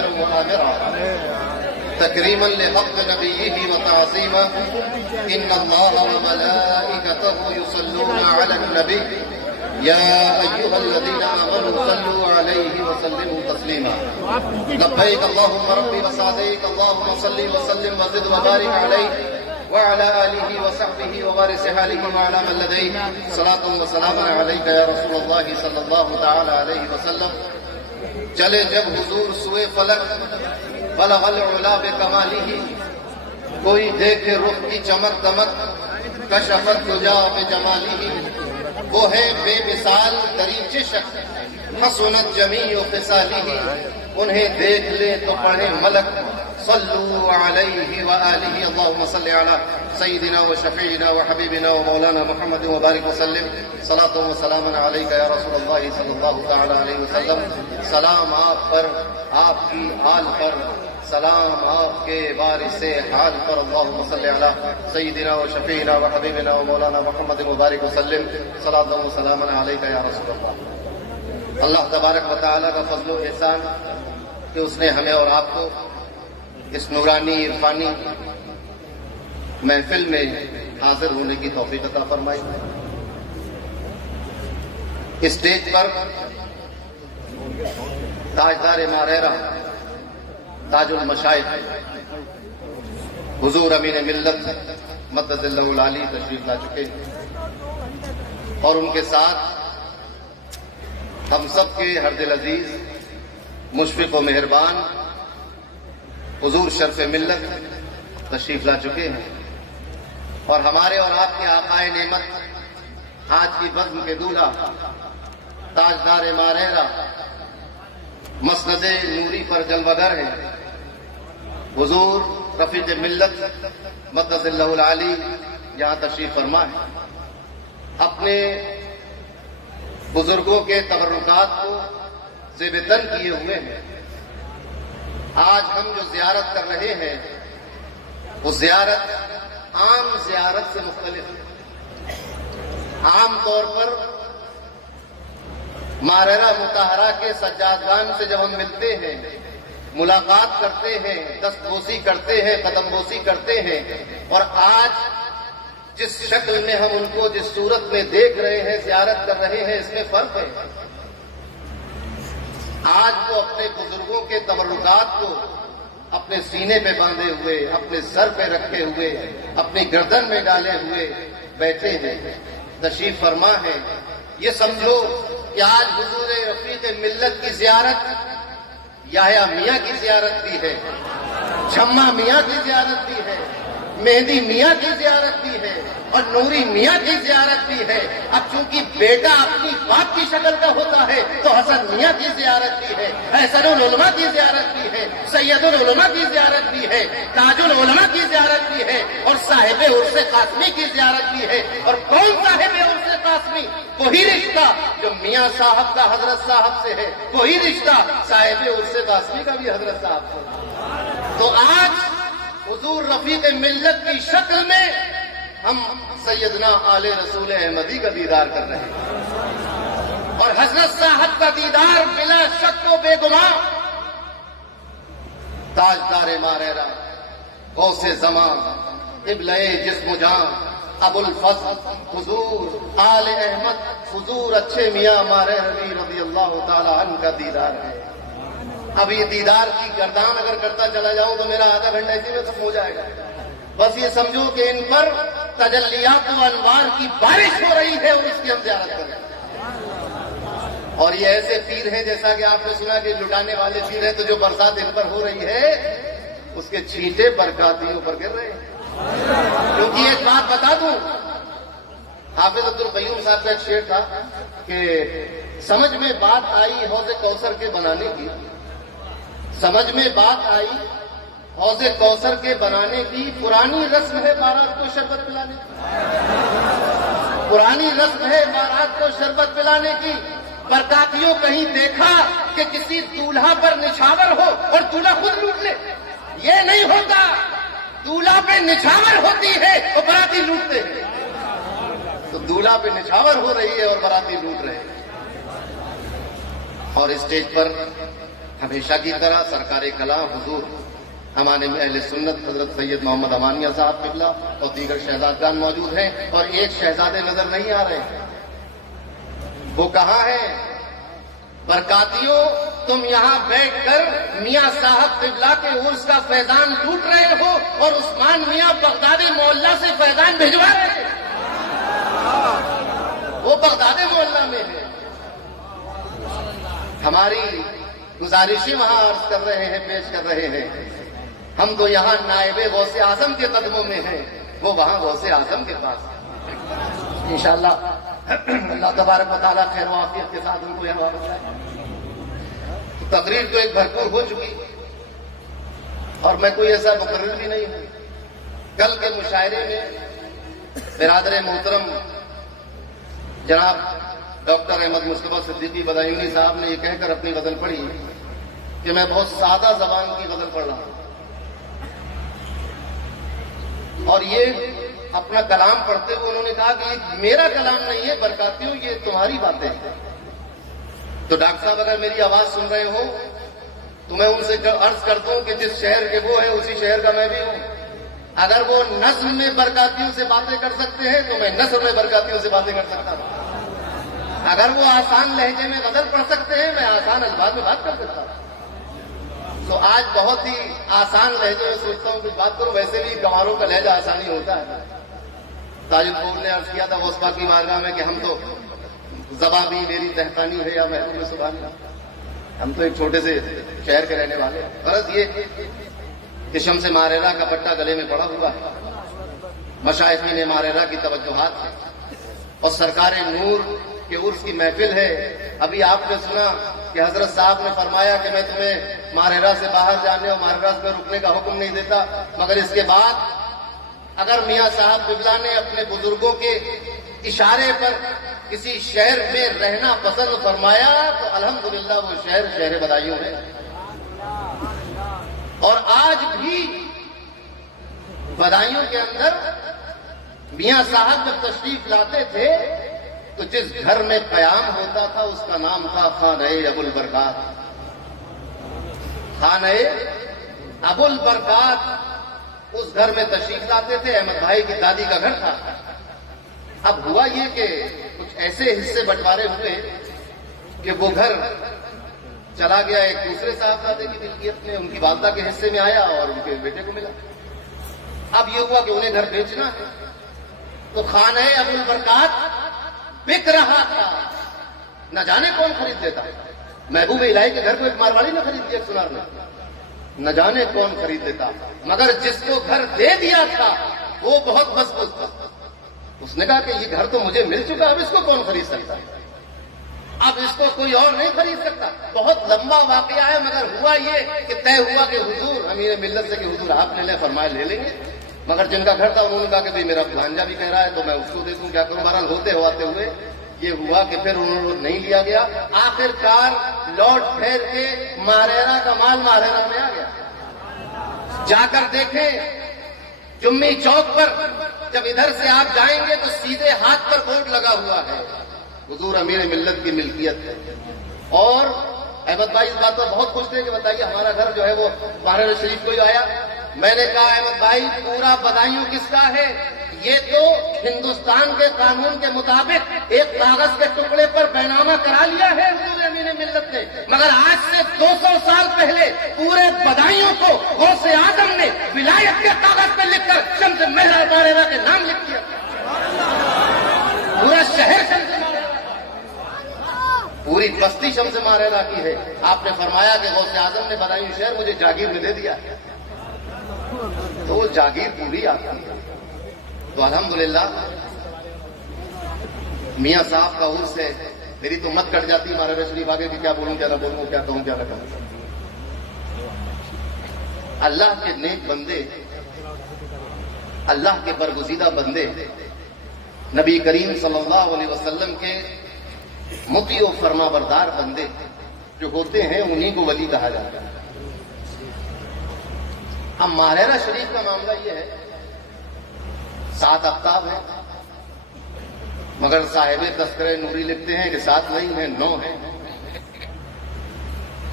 يكبر مؤامرا تكريما لحق نبيه وتعظيما إن الله وملائكته يصلون على النبي يا أيها الذين آمنوا صلوا عليه وسلموا تسليما لبيك اللهم ربي وسعديك اللهم صل وسلم وزد وبارك عليه وعلى آله وصحبه ووارث حاله وعلى من لديه صلاة وسلام عليك يا رسول الله صلی اللہ تعالی علیہ وسلم. چلے جب حضور سوئے فلک بلغ العلا بکمالہ، کوئی دیکھے رخ کی چمک دمک کشفت دجا بجمالہ، وہ ہے بے مثال دریچے شخص حسنت جمیع خصالہ، انہیں دیکھ لے تو پڑھے ملک صلو علیہ وآلہ. اللہم صل علی سیدنا و شفیعنا و حبیبنا و مولانا محمد وبارک وسلم. صلاۃ و سلام علیک یا رسول اللہ صلی اللہ تعالی علیہ وسلم. سلام آپ پر، آپ کی آل پر، سلام آپ کے وارث حال پر. اللہم صل علی سیدنا و شفیعنا و حبیبنا و مولانا محمد وبارک وسلم. صلاۃ و سلام علیک یا رسول اللہ. اللہ تبارک و تعالی کا فضل و احسان کہ اس نے ہمیں اور آپ کو اس نورانی عرفانی محفل میں حاضر ہونے کی توفیق عطا فرمائی. اسٹیج پر تاجدار ماریرہ تاج المشائخ حضور امین ملت مدد اللہ العالی تشریف لا چکے اور ان کے ساتھ ہم سب کے ہر دل عزیز مشفق و مہربان حضور شرف ملت تشریف لا چکے ہیں اور ہمارے اور آپ کے آقائے نعمت آج کی بزم کے دولہا تاجدار ماریرہ مسند نوری پر جلوگر ہیں حضور رفیق ملت مدد اللہ العالی یہاں تشریف فرما ہے. اپنے بزرگوں کے تبرکات کو زیب تن کیے ہوئے ہیں. آج ہم جو زیارت کر رہے ہیں وہ زیارت عام زیارت سے مختلف ہے. عام طور پر ماریرہ مطہرہ کے سجادگان سے جب ہم ملتے ہیں، ملاقات کرتے ہیں، دست بوسی کرتے ہیں، قدم بوسی کرتے ہیں، اور آج جس شکل میں ہم ان کو جس صورت میں دیکھ رہے ہیں، زیارت کر رہے ہیں، اس میں فرق ہے. آج وہ اپنے بزرگوں کے تبرکات کو اپنے سینے پہ باندھے ہوئے، اپنے سر پہ رکھے ہوئے، اپنی گردن میں ڈالے ہوئے بیٹھے ہیں، تشریف فرما ہے. یہ سمجھو کہ آج حضور رفیق ملت کی زیارت یحییٰ میاں کی زیارت بھی ہے، چھما میاں کی زیارت بھی ہے، مہدی میاں کی زیارت بھی ہے اور نوری میاں کی زیارت بھی ہے. اب چونکہ بیٹا اپنی باپ کی شکل کا ہوتا ہے تو حسن میاں کی زیارت بھی ہے، احسن العلماء کی زیارت بھی ہے، سید العلماء کی زیارت بھی ہے، تاج العلماء کی زیارت بھی ہے اور صاحب عرس قاسمی کی زیارت بھی ہے. اور کون صاحب عرس قاسمی؟ وہی رشتہ جو میاں صاحب کا حضرت صاحب سے ہے، وہی رشتہ صاحب عرس قاسمی کا بھی حضرت صاحب سے. تو آج حضور رفیق ملت کی شکل میں ہم سیدنا آل رسول احمدی کا دیدار کر رہے ہیں اور حضرت صاحب کا دیدار بلا شک و بے گمان تاجدار ماریرہ غوث زمان قبلہ جسم و جان ابو الفضل حضور آل احمد حضور اچھے میاں ماریرہ رضی اللہ تعالی عنہ کا دیدار ہے. اب یہ دیدار کی گردان اگر کرتا چلا جاؤں تو میرا آدھا گھنٹہ اسی میں ختم ہو جائے گا. بس یہ سمجھو کہ ان پر تجلیات و انوار کی بارش ہو رہی ہے اور اس کی ہم زیارت کر رہے ہیں. اور یہ ایسے پیر ہیں جیسا کہ آپ نے سنا کہ لٹانے والے پیر ہیں، تو جو برسات ان پر ہو رہی ہے اس کے چھینٹے برکاتیوں پر گر رہے ہیں. کیونکہ ایک بات بتا دوں، حافظ عبد القیوم صاحب کا ایک شعر تھا کہ سمجھ میں بات آئی حوض کوثر کے بنانے کی، سمجھ میں بات آئی حوض کوثر کے بنانے کی، پرانی رسم ہے بارات کو شربت پلانے کی، پرانی رسم ہے بارات کو شربت پلانے کی. برکاتیوں کہیں دیکھا کہ کسی دولہا پر نچھاور ہو اور دولہا خود لوٹ لے؟ یہ نہیں ہوتا. دولہا پہ نچھاور ہوتی ہے اور باراتی لوٹتے ہیں. تو دولہا پہ نچھاور ہو رہی ہے اور باراتی لوٹ رہے ہیں. اور اسٹیج پر ہمیشہ کی طرح سرکار کلام حضور امام اہل سنت حضرت سید محمد امانیہ صاحب قبلہ اور دیگر شہزادگان موجود ہیں، اور ایک شہزادے نظر نہیں آ رہے ہیں۔ وہ کہاں ہیں؟ برکاتیوں، تم یہاں بیٹھ کر میاں صاحب قبلہ کے عرس کا فیضان لوٹ رہے ہو اور عثمان میاں بغدادی محلہ سے فیضان بھجوا رہے ہیں۔ وہ بغدادی محلہ میں ہے۔ ہماری گزارشیں وہاں عرض کر رہے ہیں، پیش کر رہے ہیں۔ ہم تو یہاں نائب غوث اعظم کے قدموں میں ہیں، وہ وہاں غوث اعظم کے پاس ہیں۔ انشاءاللہ اللہ تبارک و تعالیٰ خیر و عافیت کے ساتھ ان کو یہاں واپس لائے۔ تقریر تو ایک بھرپور ہو چکی، اور میں کوئی ایسا مقرر بھی نہیں ہوں۔ کل کے مشاعرے میں برادر محترم جناب ڈاکٹر احمد مصطفیٰ صدیقی بدایونی صاحب نے یہ کہہ کر اپنی غزل پڑھی کہ میں بہت سادہ زبان کی غزل پڑھ رہا ہوں، اور یہ اپنا کلام پڑھتے ہوئے انہوں نے کہا کہ یہ میرا کلام نہیں ہے برکاتیوں، یہ تمہاری باتیں ہیں۔ تو ڈاکٹر صاحب اگر میری آواز سن رہے ہو تو میں ان سے عرض کرتا ہوں کہ جس شہر کے وہ ہے اسی شہر کا میں بھی ہوں۔ اگر وہ نظم میں برکاتیوں سے باتیں کر سکتے ہیں تو میں نثر میں برکاتیوں سے باتیں کر سکتا ہوں۔ اگر وہ آسان لہجے میں غزل پڑھ سکتے ہیں، میں آسان الفاظ میں بات کر سکتا ہوں۔ تو آج بہت ہی آسان لہجے میں سوچتا ہوں کچھ بات کروں، ویسے بھی گواروں کا لہجہ آسانی ہوتا ہے۔ تاجد پور نے عرض کیا تھا غوث پاک کی بارگاہ میں کہ ہم تو زباں بھی میری تہتانی ہے یا محبوب سبحان اللہ، ہم تو ایک چھوٹے سے شہر کے رہنے والے ہیں۔ غرض یہ کہ شمس ماریرہ کا پٹا گلے میں پڑا ہوا ہے، مشائخین ماریرہ کی توجہات ہے، اور سرکار نور کے عرس کی محفل ہے۔ ابھی آپ نے سنا کہ حضرت صاحب نے فرمایا کہ میں تمہیں ماریرہ سے باہر جانے اور ماریرہ میں رکنے کا حکم نہیں دیتا، مگر اس کے بعد اگر میاں صاحب قبلہ نے اپنے بزرگوں کے اشارے پر کسی شہر میں رہنا پسند فرمایا تو الحمدللہ وہ شہر شہر بدایوں ہے۔ اور آج بھی بدایوں کے اندر میاں صاحب جب تشریف لاتے تھے تو جس گھر میں قیام ہوتا تھا اس کا نام تھا خانہ ابو البرکات۔ خانہ ابو البرکات، اس گھر میں تشریف لاتے تھے۔ احمد بھائی کی دادی کا گھر تھا۔ اب ہوا یہ کہ کچھ ایسے حصے بٹوارے ہوئے کہ وہ گھر چلا گیا ایک دوسرے صاحبزادے کی ملکیت میں، ان کی والدہ کے حصے میں آیا اور ان کے بیٹے کو ملا۔ اب یہ ہوا کہ انہیں گھر بیچنا ہے، تو خانہ ابو البرکات بک رہا تھا، نہ جانے کون خرید دیتا ہے۔ محبوب الہی کے گھر کو ایک مارواڑی نے خرید دیا، ایک سنار نے، نہ جانے کون خرید دیتا، مگر جس کو گھر دے دیا تھا وہ بہت مضبوط تھا۔ اس نے کہا کہ یہ گھر تو مجھے مل چکا، اب اس کو کون خرید سکتا ہے، اب اس کو کوئی اور نہیں خرید سکتا۔ بہت لمبا واقعہ ہے، مگر ہوا یہ کہ طے ہوا کہ حضور امیر ملت سے کہ حضور آپ لے لیں، فرمائے لے لیں گے۔ مگر جن کا گھر تھا انہوں نے کہا کہ بھئی میرا بھانجا بھی کہہ رہا ہے تو میں اس کو دے دوں، کیا کروں۔ بہرحال ہوتے ہوتے ہوئے یہ ہوا کہ پھر انہوں نے نہیں لیا گیا۔ آخر کار لوٹ پھیر کے ماریرہ کا مال ماریرہ میں آ گیا۔ جا کر دیکھیں جمی چوک پر، جب ادھر سے آپ جائیں گے تو سیدھے ہاتھ پر بورڈ لگا ہوا ہے حضور امیر ملت کی ملکیت ہے۔ اور احمد بھائی اس بات پر بہت خوش تھے کہ بتائیے ہمارا گھر جو ہے وہ ماریرہ شریف کو ہی آیا۔ میں نے کہا احمد بھائی پورا بدایوں کس کا ہے؟ یہ تو ہندوستان کے قانون کے مطابق ایک کاغذ کے ٹکڑے پر بینامہ کرا لیا ہے حضور امیر ملت نے، مگر آج سے 200 سال پہلے پورے بدایوں کو غوث اعظم نے ولایت کے کاغذ پہ لکھ کر شمس ماریرہ کے نام لکھ دیا۔ پورا شہر شمس ماریرہ، پوری بستی شمس ماریرہ کی ہے۔ آپ نے فرمایا کہ غوث اعظم نے بدایوں شہر مجھے جاگیر میں دے دیا، تو وہ جاگیر پوری آتی ہے۔ تو الحمدللہ میاں صاحب کا عرس ہے، میری تو مت کٹ جاتی ماریرہ شریف آگے کہ کیا بولوں کیا نہ بولوں، کیا کہوں کیا نہ کہوں۔ اللہ کے نیک بندے، اللہ کے برگزیدہ بندے، نبی کریم صلی اللہ علیہ وسلم کے مطیع و فرما بردار بندے جو ہوتے ہیں انہیں کو ولی کہا جاتا ہے۔ اب ماریرہ شریف کا معاملہ یہ ہے، 7 اقطاب ہیں، مگر صاحب تذکرہ نوری لکھتے ہیں کہ 7 نہیں ہیں، 9 ہیں،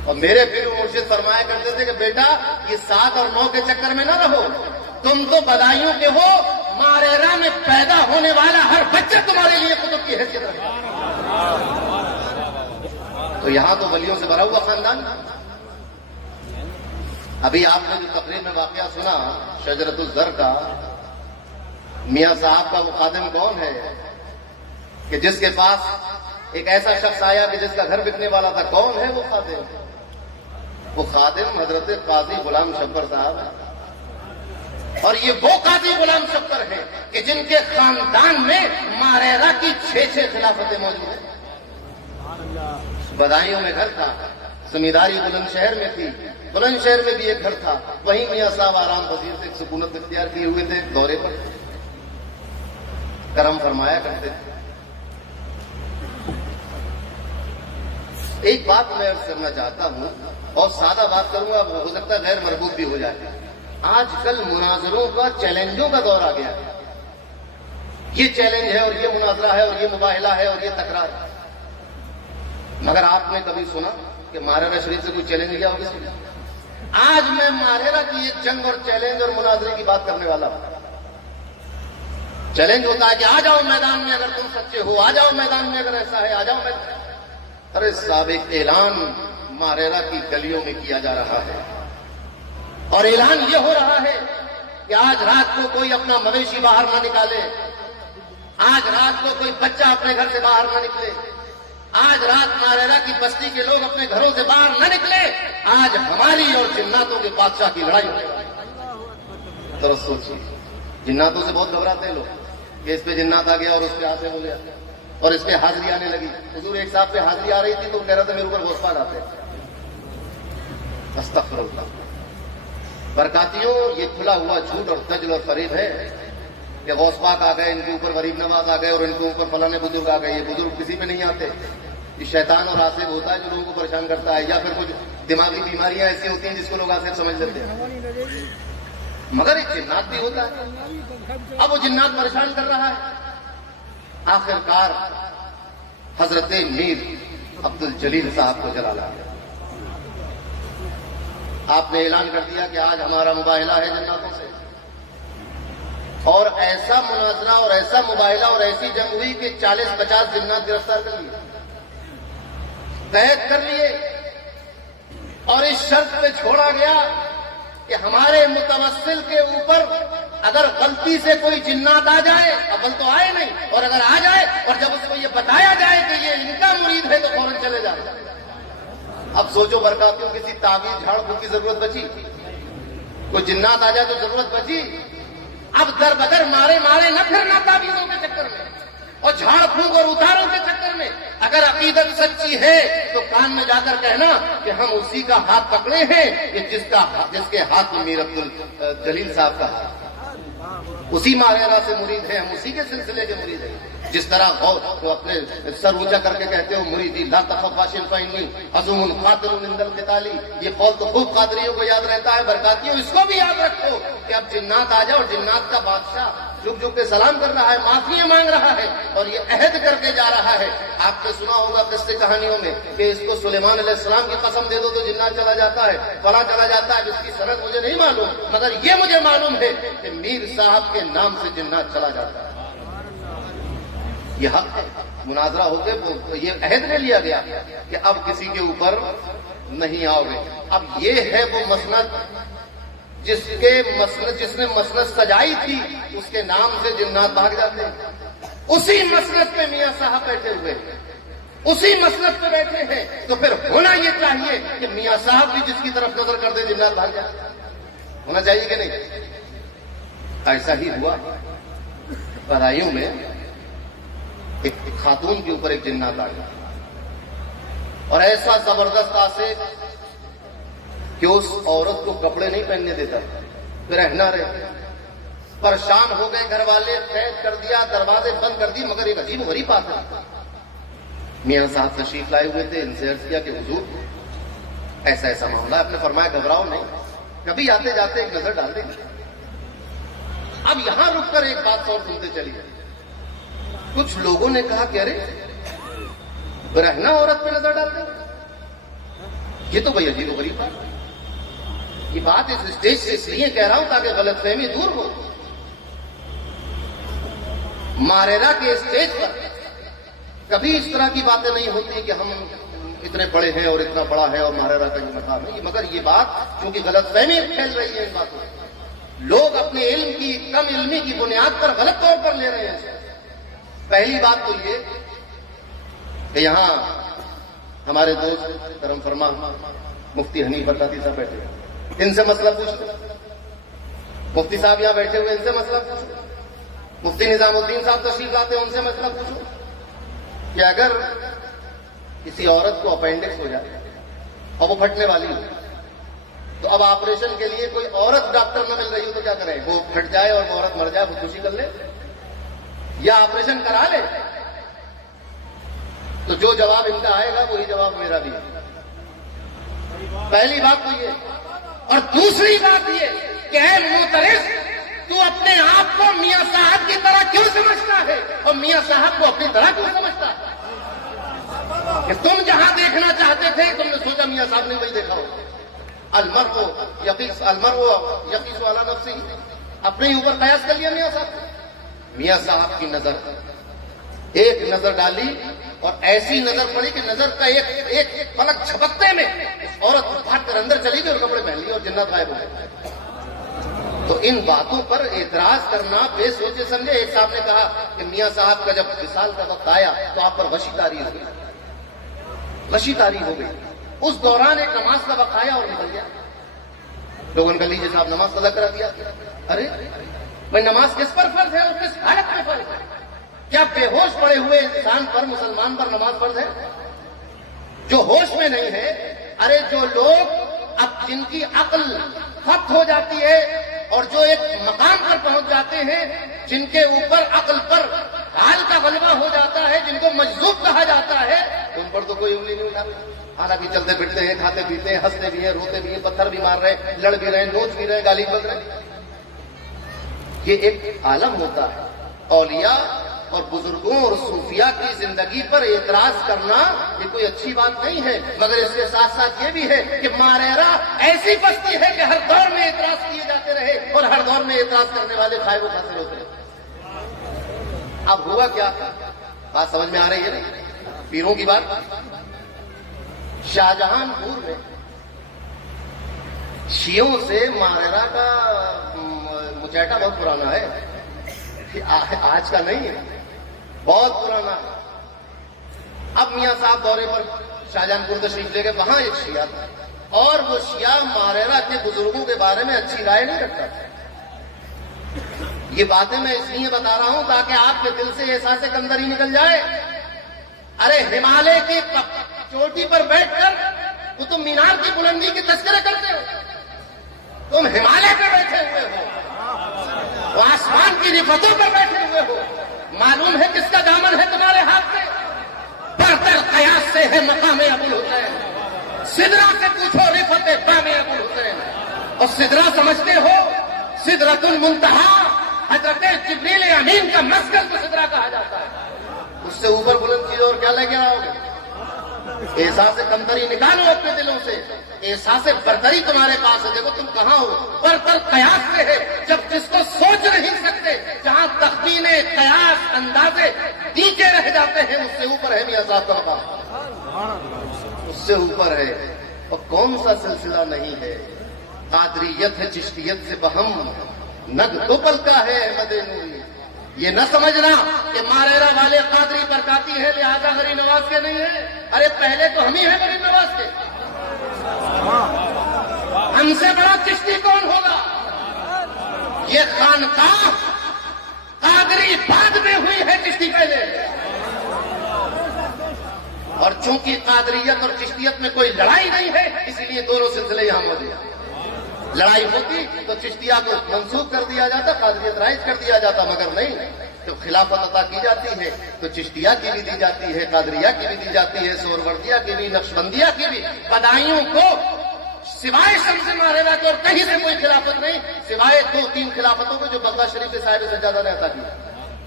اور میرے پیر و مرشد فرمایا کرتے تھے کہ بیٹا یہ 7 اور 9 کے چکر میں نہ رہو، تم تو بدایوں کے ہو، ماریرا میں پیدا ہونے والا ہر بچہ تمہارے لیے قطب کی حیثیت رکھتا ہے۔ تو یہاں تو ولیوں سے بھرا ہوا خاندان۔ ابھی آپ نے جو تقریر میں واقعہ سنا شجرۃ الزر کا، میاں صاحب کا وہ خادم کون ہے کہ جس کے پاس ایک ایسا شخص آیا کہ جس کا گھر بکنے والا تھا؟ کون ہے وہ خادم؟ وہ خادم حضرت قاضی غلام شبر صاحب ہے، اور یہ وہ قاضی غلام شبر ہیں کہ جن کے خاندان میں ماریرا کی 6 خلافتیں موجود ہیں۔ بدایوں میں گھر تھا، زمینداری بلند شہر میں تھی، بلند شہر میں بھی ایک گھر تھا، وہیں میاں صاحب آرام پذیر سے سکونت اختیار کیے ہوئے تھے، دورے پر کرم فرمایا کرتے تھے۔ ایک بات میں عرض کرنا چاہتا ہوں، اور سادہ بات کروں گا، ہو سکتا ہے غیر مربوط بھی ہو جائے۔ آج کل مناظروں کا چیلنجوں کا دور آ گیا ہے، یہ چیلنج ہے اور یہ مناظرہ ہے اور یہ مباہلہ ہے اور یہ تکرار ہے، مگر آپ نے کبھی سنا کہ ماریرا شریف سے کوئی چیلنج کیا ہوگا؟ آج میں ماریرا کی ایک جنگ اور چیلنج اور مناظرے کی بات کرنے والا ہوں۔ چیلنج ہوتا ہے کہ آ جاؤ میدان میں اگر تم سچے ہو، آ جاؤ میدان میں اگر ایسا ہے، آ جاؤ میدان۔ ارے صاحب، ایک اعلان ماریرا کی گلیوں میں کیا جا رہا ہے، اور اعلان یہ ہو رہا ہے کہ آج رات کو کوئی اپنا مویشی باہر نہ نکالے، آج رات کو کوئی بچہ اپنے گھر سے باہر نہ نکلے، آج رات ماریرا کی بستی کے لوگ اپنے گھروں سے باہر نہ نکلے، آج ہماری اور جناتوں کے بادشاہ کی لڑائی ہونے والی ہے۔ ذرا سوچیے، جناتوں سے بہت گھبراتے ہیں لوگ کہ اس پہ جنات آ گیا اور اس پہ آتے ہو گیا اور اس پہ حاضری آنے لگی۔ حضور ایک صاحب پہ حاضری آ رہی تھی تو کہہ رہا تھا میرے اوپر غوث پاک آتے ہیں۔ استغفر اللہ۔ برکاتیوں، یہ کھلا ہوا جھوٹ اور دجل اور فریب ہے کہ غوث پاک آ گئے، ان کے اوپر غریب نواز آ گئے اور ان کے اوپر فلاں بزرگ آ گئے۔ یہ بزرگ کسی پہ نہیں آتے، یہ شیطان اور آصف ہوتا ہے جو لوگوں کو پریشان کرتا ہے، یا پھر کچھ دماغی بیماریاں ایسی ہوتی ہیں جس کو لوگ آصف سمجھ لیتے ہیں، مگر ایک جنات بھی ہوتا ہے۔ اب وہ جنات پریشان کر رہا ہے۔ آخرکار حضرت میر عبد الجلیل صاحب کو جلا لایا۔ آپ نے اعلان کر دیا کہ آج ہمارا مباہلہ ہے جناتوں سے، اور ایسا مناظرہ اور ایسا مباہلہ اور ایسی جنگ ہوئی کہ 40-50 جنات گرفتار کر لیے، قید کر لیے، اور اس شرط پہ چھوڑا گیا کہ ہمارے متوسل کے اوپر اگر غلطی سے کوئی جنات آ جائے، اول تو آئے نہیں، اور اگر آ جائے اور جب اس کو یہ بتایا جائے کہ یہ ان کا مرید ہے تو فوراً چلے جائے۔ اب سوچو برکاتیوں، کسی تعویذ جھاڑ پھونک کی ضرورت بچی؟ کوئی جنات آ جائے تو ضرورت بچی؟ اب در بدر مارے نہ پھرنا تعویذوں کے چکر میں اور جھاڑ پھونک اور اتاروں کے چکر میں۔ اگر عقیدت سچی ہے تو کان میں جا کر کہنا کہ ہم اسی کا ہاتھ پکڑے ہیں کہ جس کے ہاتھ میں میر عبد الجلیل صاحب کا ہاتھ، اسی ماریرا سے مرید ہیں، ہم اسی کے سلسلے کے مرید ہیں۔ جس طرح تو اپنے سر اونچا کر کے کہتے ہو مریدی لا تخف فاشل فإنی عظیم قادر عند القتال، یہ قول تو خوب قادریوں کو یاد رہتا ہے۔ برکاتیوں، اس کو بھی یاد رکھو کہ اب جنات آ جاؤ، جنات کا بادشاہ جھک جھک کے سلام کر رہا ہے، معافیاں مانگ رہا ہے اور یہ عہد کر کے جا رہا ہے۔ آپ نے سنا ہوگا قصے کہانیوں میں کہ اس کو سلیمان علیہ السلام کی قسم دے دو تو جنات چلا جاتا ہے، فلاں چلا جاتا ہے، جس کی سند مجھے نہیں معلوم، مگر یہ مجھے معلوم ہے کہ میر صاحب کے نام سے جنات چلا جاتا ہے۔ یہ حق ہے۔ مناظرہ ہوتے یہ عہد لے لیا گیا کہ اب کسی کے اوپر نہیں آؤ گے۔ اب یہ ہے وہ مسند جس نے مسند سجائی تھی، اس کے نام سے جنات بھاگ جاتے ہیں۔ اسی مسند پہ میاں صاحب بیٹھے ہوئے، اسی مسند پہ بیٹھے ہیں، تو پھر ہونا یہ چاہیے کہ میاں صاحب بھی جس کی طرف نظر کر دے جنات بھاگ جائے۔ ہونا چاہیے کہ نہیں؟ ایسا ہی ہوا۔ بدایوں میں ایک خاتون کے اوپر ایک جنات آ گیا اور ایسا زبردست آصف کہ اس عورت کو کپڑے نہیں پہننے دیتا، رہنا رہے۔ پریشان ہو گئے گھر والے، قید کر دیا، دروازے بند کر دی، مگر ایک عجیب غریب بات ہے۔ میاں صاحب تشریف لائے ہوئے تھے، ان سے عرض کیا کہ حضور ایسا ایسا معاملہ ہے۔ آپ نے فرمایا گھبراؤ نہیں، کبھی آتے جاتے ایک نظر ڈال دیں گے۔ اب یہاں رک کر ایک بات اور سنتے چلیے۔ کچھ لوگوں نے کہا کہ ارے برہنہ عورت پہ نظر ڈال دیں، یہ تو بھئی عجیب و غریب ہے. یہ بات اس اسٹیج سے اس لیے کہہ رہا ہوں تاکہ غلط فہمی دور ہو. ماریرا کے اسٹیج پر کبھی اس طرح کی باتیں نہیں ہوتی کہ ہم اتنے بڑے ہیں اور اتنا بڑا ہے اور ماریرا کا یہ مقام ہے. مگر یہ بات کیونکہ غلط فہمی پھیل رہی ہے ان باتوں سے, لوگ اپنے علم کی کم علمی کی بنیاد پر غلط طور پر لے رہے ہیں. پہلی بات تو یہ کہ یہاں ہمارے دوست کرم فرما مفتی حنیف برکاتی صاحب بیٹھے ہیں, ان سے مسئلہ پوچھو. مفتی صاحب یہاں بیٹھے ہوئے, ان سے مسئلہ پوچھو. مفتی نظام الدین صاحب تشریف لاتے ہیں, ان سے مسئلہ پوچھو کہ اگر کسی عورت کو اپینڈکس ہو جائے اور وہ پھٹنے والی ہو, تو اب آپریشن کے لیے کوئی عورت ڈاکٹر نہ مل رہی ہو تو کیا کریں؟ وہ پھٹ جائے اور وہ عورت مر جائے, خودکشی کر لے یا آپریشن کرا لے؟ تو جو جواب ان کا آئے گا وہی جواب میرا بھی ہے. پہلی بات تو یہ, اور دوسری بات یہ کہ اے معترض, تو اپنے آپ کو میاں صاحب کی طرح کیوں سمجھتا ہے اور میاں صاحب کو اپنی طرح کیوں سمجھتا ہے؟ کہ تم جہاں دیکھنا چاہتے تھے تم نے سوچا میاں صاحب نے وہی دیکھا ہو. المرء یقیس علی نفسہ, اپنے ہی اوپر قیاس کر لیا میاں صاحب. میاں صاحب کی نظر, ایک نظر ڈالی اور ایسی نظر پڑی کہ نظر کا ایک پلک جھپکتے میں عورت بھاگ کر اندر چلی گئی اور کپڑے پہن لیے اور جنات غائب ہو گئے. تو ان باتوں پر اعتراض کرنا بے سوچے سمجھے. ایک صاحب نے کہا کہ میاں صاحب کا جب وصال کا وقت آیا تو آپ پر غشی طاری ہو گئی, غشی طاری ہو گئی. اس دوران ایک نماز کا وقت آیا اور نکل گیا. لوگوں نے کہا لیجیے صاحب نماز قضا کرا دیا. ارے بھائی نماز کس پر فرض ہے اور کس حالت میں فرض ہے؟ کیا بے ہوش پڑے ہوئے انسان پر, مسلمان پر نماز فرض ہے جو ہوش میں نہیں ہے؟ ارے جو لوگ اب جن کی عقل ختم ہو جاتی ہے اور جو ایک مقام پر پہنچ جاتے ہیں, جن کے اوپر عقل پر حال کا غلبہ ہو جاتا ہے, جن کو مجذوب کہا جاتا ہے, ان پر تو کوئی انگلی نہیں اٹھاتی. حالانکہ چلتے پھرتے ہیں, کھاتے پیتے ہیں, ہنستے بھی ہیں, روتے بھی ہیں, پتھر بھی مار رہے ہیں, لڑ بھی رہے ہیں, نوچ بھی رہے ہیں, گالی بک رہے ہیں. یہ ایک عالم ہوتا ہے. اولیاء اور بزرگوں اور صوفیاء کی زندگی پر اعتراض کرنا یہ کوئی اچھی بات نہیں ہے. مگر اس کے ساتھ ساتھ یہ بھی ہے کہ ماریرا ایسی بستی ہے کہ ہر دور میں اعتراض کیے جاتے رہے اور ہر دور میں اعتراض کرنے والے کھائے وہ حاصل ہوتے رہے. اب ہوا کیا؟ بات سمجھ میں آ رہی ہے نا پیروں کی بات. شاہجہان پور میں شیعوں سے ماریرا کا مچیٹا بہت پرانا ہے, آج کا نہیں ہے, بہت پرانا. اب میاں صاحب دورے پر شاہجہان پور تشریف لے گئے, وہاں ایک شیعہ تھا اور وہ شیعہ ماریرا کے بزرگوں کے بارے میں اچھی رائے نہیں رکھتا تھا. یہ باتیں میں اس لیے بتا رہا ہوں تاکہ آپ کے دل سے احساس کمتری نکل جائے. ارے ہمالیہ کی چوٹی پر بیٹھ کر قطب مینار کی بلندی کی تذکرے کرتے ہو, تم ہمالیہ پہ بیٹھے ہوئے ہو, آسمان کی رفتوں پر بیٹھے ہوئے ہو. معلوم ہے کس کا دامن ہے تمہارے ہاتھ میں؟ برتر قیاس سے ہے مقام ابوالحسین. سدرا سے پوچھو رفت بام ابوالحسین. اور سدرا سمجھتے ہو سدرۃ المنتہا, حضرت جبریل امین کا مسکن کو سدرا کہا جاتا ہے. اس سے اوپر بلند چیز اور کیا لے کے آؤ گے؟ احساس کمتری نکالو اپنے دلوں سے. احساس برتری تمہارے پاس ہے. دیکھو تم کہاں ہو, برتر قیاس سے ہے. جب جس کو سوچ نہیں سکتے, جہاں تخمین قیاس اندازے نیچے رہ جاتے ہیں, اس سے اوپر ہے میاں صاحب کا مقام, اس سے اوپر ہے. اور کون سا سلسلہ نہیں ہے؟ قادریت ہے چشتیت سے بہم, نگ دو پل کا ہے احمد نوری. یہ نہ سمجھنا کہ ماریرا والے قادری برکاتی ہے لہذا غریب نواز کے نہیں ہے. ارے پہلے تو ہم ہی ہیں غریب نواز کے. ہم سے بڑا چشتی کون ہوگا؟ یہ خانقاہ قادری بعد میں ہوئی ہے, چشتی پہلے. اور چونکہ قادریت اور چشتیت میں کوئی لڑائی نہیں ہے, اسی لیے دونوں سلسلے یہاں موجود ہیں. لڑائی ہوتی تو چشتیہ کو منسوخ کر دیا جاتا, قادریت رائج کر دیا جاتا. مگر نہیں, جب خلافت عطا کی جاتی ہے تو چشتیہ کی بھی دی جاتی ہے, قادریہ کی بھی دی جاتی ہے, سہروردیہ کی بھی, نقشبندیہ کی بھی. بدائیوں کو سوائے شمس ماریرا کے اور کہیں سے کوئی خلافت نہیں, سوائے 2-3 خلافتوں کو جو بغداد شریف کے صاحب سجادہ نے عطا کی.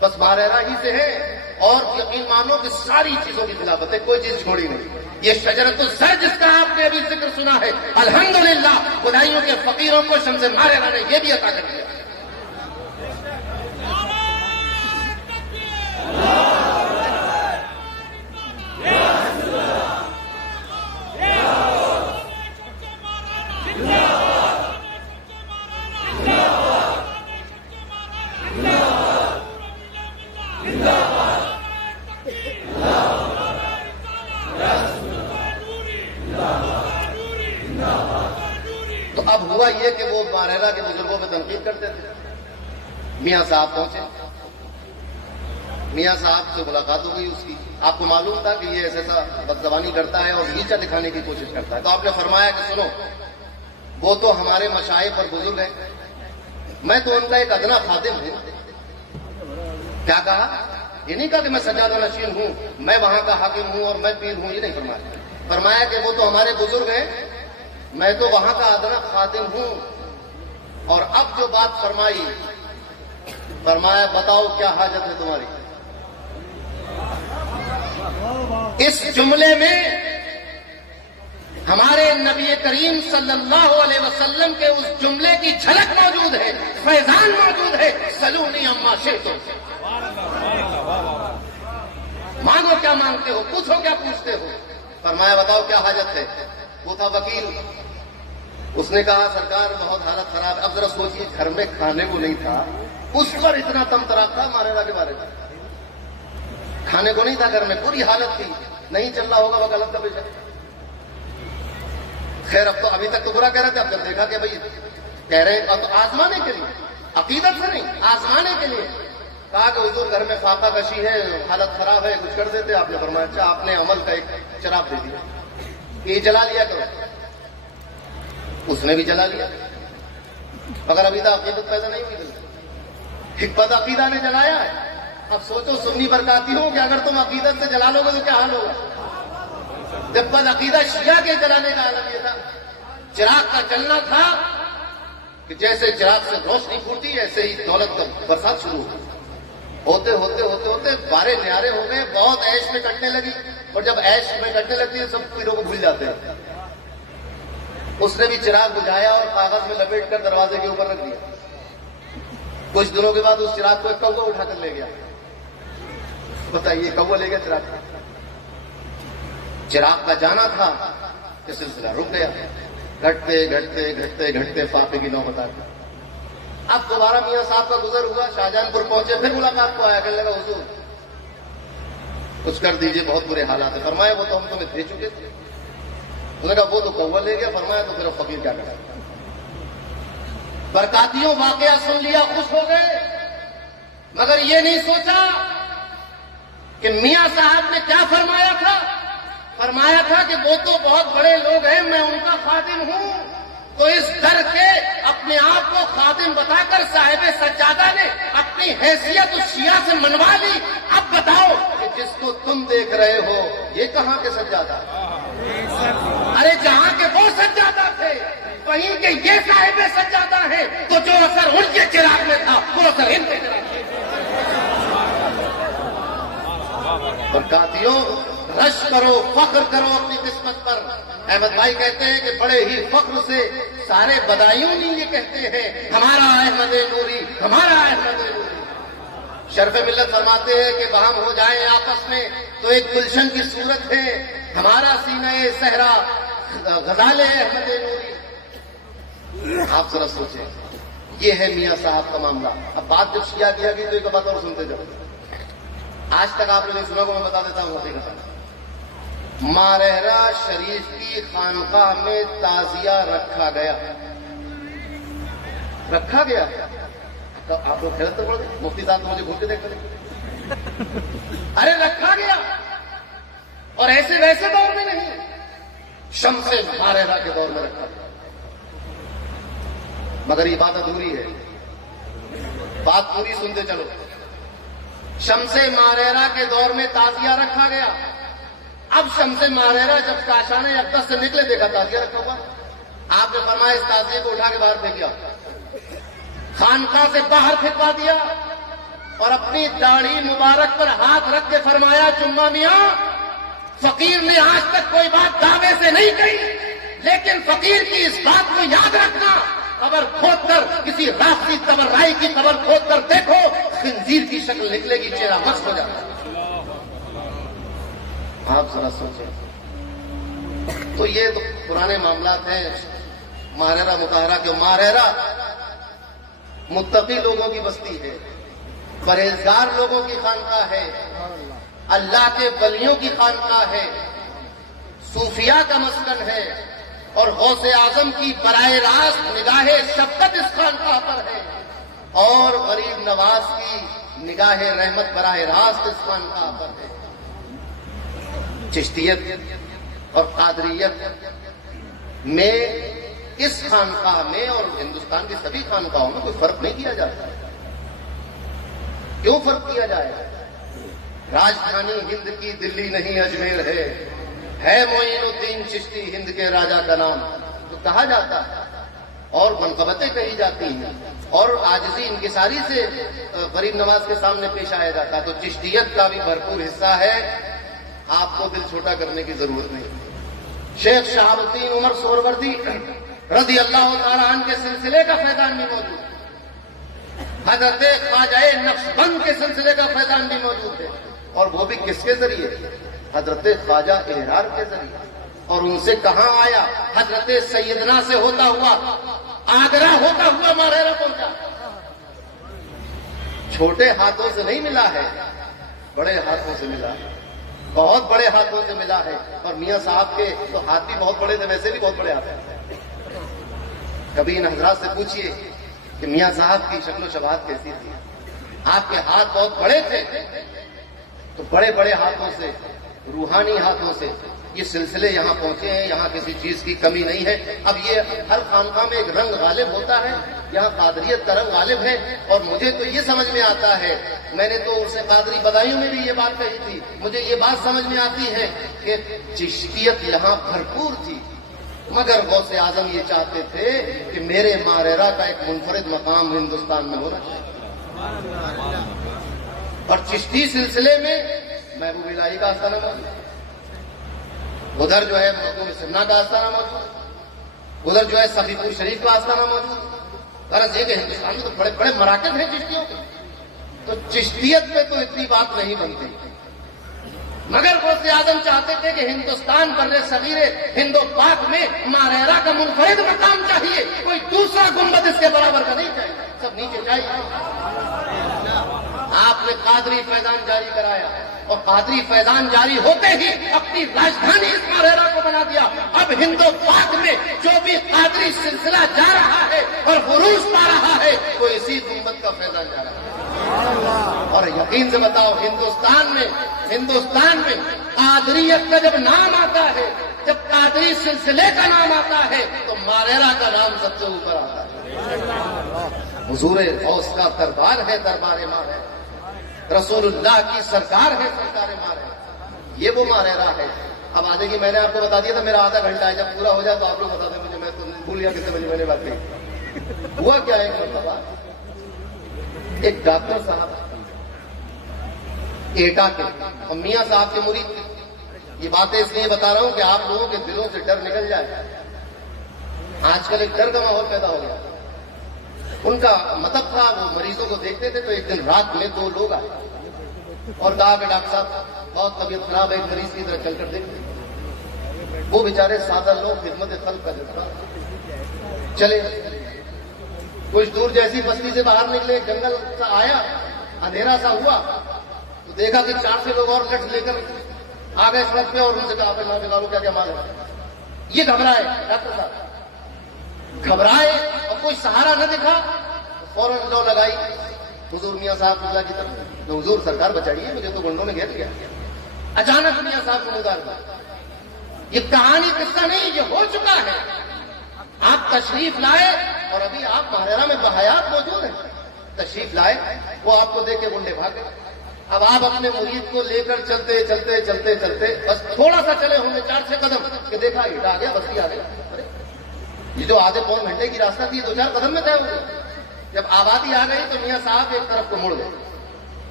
بس مارہرہ ہی سے ہے، اور یقین مانو کہ ساری چیزوں کی خلافت ہے، کوئی چیز چھوڑی نہیں۔ یہ شجرۃ الزر جس کا آپ نے ابھی ذکر سنا ہے، الحمدللہ خدائیوں کے فقیروں کو شمس مارہرہ نے یہ بھی عطا کر دیا۔ تو اب ہوا یہ کہ وہ مارہرہ کے بزرگوں پہ تنقید کرتے تھے۔ میاں صاحب پہنچے، میاں صاحب سے ملاقات ہو گئی اس کی۔ آپ کو معلوم تھا کہ یہ ایسا بدزبانی کرتا ہے اور نیچا دکھانے کی کوشش کرتا ہے، تو آپ نے فرمایا کہ سنو، وہ تو ہمارے مشائخ اور بزرگ ہیں، میں تو ان کا ایک ادنا خادم ہوں۔ کیا کہا؟ یہ نہیں کہا کہ میں سجادہ نشین ہوں، میں وہاں کا حاکم ہوں اور میں پیر ہوں، یہ نہیں فرمایا۔ فرمایا کہ وہ تو ہمارے بزرگ ہیں، میں تو وہاں کا ادنا خادم ہوں۔ اور اب جو بات فرمائی، فرمایا بتاؤ کیا حاجت ہے تمہاری؟ اس جملے میں ہمارے نبی کریم صلی اللہ علیہ وسلم کے اس جملے کی جھلک موجود ہے، فیضان موجود ہے، سلونی اما شئتم، مانگو کیا مانگتے ہو، پوچھو کیا پوچھتے ہو۔ فرمایا بتاؤ کیا حاجت ہے؟ وہ تھا وکیل، اس نے کہا سرکار بہت حالت خراب ہے۔ اب ذرا سوچیے، گھر میں کھانے کو نہیں تھا، اس پر اتنا تم تراک تھا مارہرہ کے بارے میں، کھانے کو نہیں تھا گھر میں، بری حالت تھی، نہیں چل رہا ہوگا وکالت کا پیشہ۔ خیر اب تو ابھی تک تو برا کہہ رہے تھے، اب جب دیکھا کہ بھائی کہہ رہے اب تو آزمانے کے لیے، عقیدت سے نہیں، آزمانے کے لیے کہا کہ حضور گھر میں فاقہ کشی ہے، حالت خراب ہے، کچھ کر دیتے۔ آپ نے فرمایا اچھا، آپ نے عمل کا ایک چراغ دے دیا، یہ جلا لیا کرو۔ اس نے بھی جلا لیا، مگر ابھی تک عقیدت پیدا نہیں ہوئی، حکمت عقیدہ نے جلایا ہے۔ اب سوچو سنی برکاتی ہوں کہ اگر تم عقیدت سے جلا لو گے تو کیا حال ہوگا۔ جب بد عقیدہ شیعہ کے جلانے کا عالم یہ تھا، چراغ کا جلنا تھا کہ جیسے چراغ سے روشنی پھوٹی ایسے ہی دولت کا برسات شروع ہوتے ہوتے ہوتے ہوتے بارے نیارے ہو گئے، بہت عیش میں کٹنے لگی، اور جب عیش میں کٹنے لگتی ہے سب پیروں کو بھول جاتے ہیں۔ اس نے بھی چراغ بجھایا اور کاغذ میں لپیٹ کر دروازے کے اوپر رکھ دیا۔ کچھ دنوں کے بعد اس چراغ کو ایک کوا اٹھا کر لے گیا۔ بتائیے کوا لے گیا چراغ، چراغ کا جانا تھا کہ سلسلہ رک گیا، گھٹتے گھٹتے گھٹتے گھٹتے فاقے کی نوبت آ گئی۔ اب دوبارہ میاں صاحب کا گزر ہوا، شاہجہان پور پہنچے، پھر ملاقات کو آیا، کہنے لگا حضور کچھ کر دیجئے، بہت برے حالات ہیں۔ فرمایا وہ تو ہم تمہیں دے چکے تھے۔ انہوں نے کہا وہ تو کوا لے گیا۔ فرمایا تو پھر فقیر کیا کرے؟ برکاتیوں واقعہ سن لیا، خوش ہو گئے، مگر یہ نہیں سوچا کہ میاں صاحب نے کیا فرمایا تھا۔ فرمایا تھا کہ وہ تو بہت بڑے لوگ ہیں، میں ان کا خادم ہوں، تو اس در کے اپنے آپ کو خادم بتا کر صاحب سجادہ نے اپنی حیثیت اس شیعہ سے منوا لی۔ اب بتاؤ کہ جس کو تم دیکھ رہے ہو یہ کہاں کے سجادہ؟ ارے جہاں کے وہ سجادہ تھے، وہیں کہ یہ صاحب سجادہ ہے، تو جو اثر ان کے چراغ میں تھا وہ اثر ان کے چراغ میں تھا۔ برکاتیوں رش کرو، فخر کرو اپنی قسمت پر۔ احمد بھائی کہتے ہیں کہ بڑے ہی فخر سے سارے بدایوں نے یہ کہتے ہیں ہمارا احمد نوری، ہمارا احمد نوری۔ شرف ملت فرماتے ہیں کہ باہم ہو جائیں آپس میں تو ایک گلشن کی صورت ہے، ہمارا سینہ صحرا غزال احمد نوری۔ آپ ذرا سوچیں، یہ ہے میاں صاحب کا معاملہ۔ اب بات جب شیعہ کیا گئی تو ایک بات اور سنتے جاؤ، آج تک آپ نے نہیں سنا کو میں بتا دیتا ہوں حقیقت۔ مارہرہ شریف کی خانقاہ میں تعزیہ رکھا گیا، رکھا گیا۔ آپ لوگ خیرت پڑھ گئے، مفتی صاحب مجھے گھوم کے دیکھ رہے، ارے رکھا گیا، اور ایسے ویسے دور میں نہیں، شمس مارہرہ کے دور میں رکھا گیا۔ مگر یہ بات ادھوری ہے، بات پوری سنتے چلو۔ شمس مارہرہ کے دور میں تعزیہ رکھا گیا۔ اب شمس مارہرہ جب کاشان اقدس سے نکلے دیکھا تعزیہ رکھا ہوا، آپ نے فرمایا اس تعزیے کو اٹھا کے باہر پھینکیا، خانقاہ سے باہر پھینکوا دیا، اور اپنی داڑھی مبارک پر ہاتھ رکھ کے فرمایا جمعہ میاں فقیر نے آج تک کوئی بات دعوے سے نہیں کہی، لیکن فقیر کی اس بات کو یاد رکھنا، قبر کھود کر کسی راستی تبررائی کی قبر کھود کر دیکھو، خنزیر کی شکل نکلے گی، چہرہ مست ہو جاتا ہے۔ آپ ذرا سوچیں۔ تو یہ تو پرانے معاملات ہیں ماہرہ مطہرہ کے۔ ماہرہ متقی لوگوں کی بستی ہے، پرہیزگار لوگوں کی خانقاہ ہے، اللہ کے ولیوں کی خانقاہ ہے، صوفیاء کا مسکن ہے، اور غوث اعظم کی براہ راست نگاہ شفقت اس خانقاہ پر ہے، اور غریب نواز کی نگاہ رحمت براہ راست اس خانقاہ پر ہے۔ چشتیت اور قادریت میں اس خانقاہ میں اور ہندوستان کی سبھی خانقاہوں میں کوئی فرق نہیں کیا جاتا۔ کیوں فرق کیا جائے؟ راجدھانی ہند کی دلی نہیں اجمیر ہے معین الدین چشتی ہند کے راجا کا نام، تو کہا جاتا ہے، اور منقبتیں کہی جاتی ہیں، اور عاجزی انکساری سے غریب نواز کے سامنے پیش آیا جاتا ہے۔ تو چشتیت کا بھی بھرپور حصہ ہے، آپ کو دل چھوٹا کرنے کی ضرورت نہیں۔ شیخ شہاب الدین عمر سہروردی رضی اللہ تعالیٰ عنہ کے سلسلے کا فیضان بھی موجود ہے، حضرت خواجہ نقشبند کے سلسلے کا فیضان بھی موجود ہے، اور وہ بھی کس کے ذریعے؟ حضرت خواجہ احرار کے ذریعے۔ اور ان سے کہاں آیا؟ حضرت سیدنا سے ہوتا ہوا آگرہ ہوتا ہوا ماہرہ پہنچا۔ چھوٹے ہاتھوں سے نہیں ملا ہے، بڑے ہاتھوں سے ملا ہے، بہت بڑے ہاتھوں سے ملا ہے۔ اور میاں صاحب کے تو ہاتھ بھی بہت بڑے تھے، ویسے بھی بہت بڑے ہاتھ ہیں۔ کبھی ان حضرات سے پوچھئے کہ میاں صاحب کی شکل و شباہت کیسی تھی؟ آپ کے ہاتھ بہت بڑے تھے، تو بڑے بڑے ہاتھوں سے، روحانی ہاتھوں سے یہ سلسلے یہاں پہنچے ہیں، یہاں کسی چیز کی کمی نہیں ہے۔ اب یہ ہر خانقاہ میں ایک رنگ غالب ہوتا ہے، یہاں قادریت کا رنگ غالب ہے، اور مجھے تو یہ سمجھ میں آتا ہے، میں نے تو اسے قادری بدائیوں میں بھی یہ بات کہی تھی، مجھے یہ بات سمجھ میں آتی ہے کہ چشتیت یہاں بھرپور تھی، مگر غوث اعظم یہ چاہتے تھے کہ میرے ماہرہ کا ایک منفرد مقام ہندوستان میں ہونا چاہیے۔ اور چشتی سلسلے میں محبوب الہی کا آستانہ موجود، ادھر جو ہے محبوب سمنا کا آستانہ موجود، ادھر جو ہے صفی پور شریف کا آستانہ موجود۔ غرض یہ کہ ہندوستان میں تو بڑے بڑے مراکز ہیں چشتیوں کے، تو چشتیت پہ تو اتنی بات نہیں بنتی، مگر غوث اعظم چاہتے تھے کہ ہندوستان بر صغیر ہند و پاک میں ماہرہ کا منفرد مقام چاہیے، کوئی دوسرا گنبد اس کے برابر کا نہیں چاہیے، سب نیچے چاہیے۔ آپ نے قادری فیضان جاری کرایا، اور قادری فیضان جاری ہوتے ہی اپنی راجدھانی اس ماہرہ کو بنا دیا۔ اب ہند و پاک میں جو بھی قادری سلسلہ جا رہا ہے اور عروج پا رہا ہے، وہ اسی گنبد کا فیضان جا رہا ہے۔ اور یقین سے بتاؤ، ہندوستان میں قادریت کا جب نام آتا ہے، جب قادری سلسلے کا نام آتا ہے، تو ماہرہ کا نام سب سے اوپر آتا ہے۔ حضور غوث کا دربار ہے، دربار ماہرہ، رسول اللہ کی سرکار ہے، سرکار ماہرہ، یہ وہ ماہرہ ہے۔ اب آگے کی میں نے آپ کو بتا دیا تھا، میرا آدھا گھنٹہ ہے، جب پورا ہو جائے تو آپ لوگ بتا دیں مجھے، میں تو بھول گیا کتنے بجے میں نے بات کی۔ ہوا کیا ہے؟ ایک مرتبہ ایک ڈاکٹر صاحب ایٹا کے، اور میاں صاحب کے مرید تھے۔ یہ باتیں اس لیے بتا رہا ہوں کہ آپ لوگوں کے دلوں سے ڈر نکل جائے۔ آج کل ایک ڈر کا ماحول پیدا ہو گیا۔ ان کا مطلب تھا، وہ مریضوں کو دیکھتے تھے، تو ایک دن رات میں 2 لوگ آئے اور کہا کہ ڈاکٹر صاحب بہت طبیعت خراب ہے، ایک مریض کی طرح چل کر دیکھتے۔ وہ بیچارے سادہ لوگ خدمت خلق کا جذبہ چلے، کچھ دور جیسی بستی سے باہر نکلے، جنگل سا آیا، اندھیرا سا ہوا، تو دیکھا کہ 4 سے لوگ اور لٹ لے کر آ گئے سڑک پہ، اور ان سے کہا کہ نام کیا کیا مال ہے۔ یہ گھبرائے ڈاکٹر صاحب، گھبرائے، اور کوئی سہارا نہ دکھا، فوراً لو لگائی حضور میاں صاحب اللہ کی طرف، حضور سرکار بچائیے، مجھے تو گنڈوں نے گھیر لیا۔ اچانک میاں صاحب کو نگار ہوا۔ یہ کہانی قصہ نہیں، یہ ہو چکا ہے۔ آپ تشریف لائے، اور ابھی آپ ماہرہ میں بحیات موجود ہیں، تشریف لائے، وہ آپ کو دیکھ کے گنڈے بھاگ گئے۔ اب آپ اپنے مرید کو لے کر چلتے چلتے چلتے چلتے بس تھوڑا سا چلے ہوں گے 4-6 قدم کہ دیکھا یہ آ گیا، بستی آ گیا۔ یہ جو آدھے پون گھنٹے کی راستہ تھی 2-4 قدم میں طے ہو گیا۔ جب آبادی آ گئی تو میاں صاحب ایک طرف کو مڑ گئے،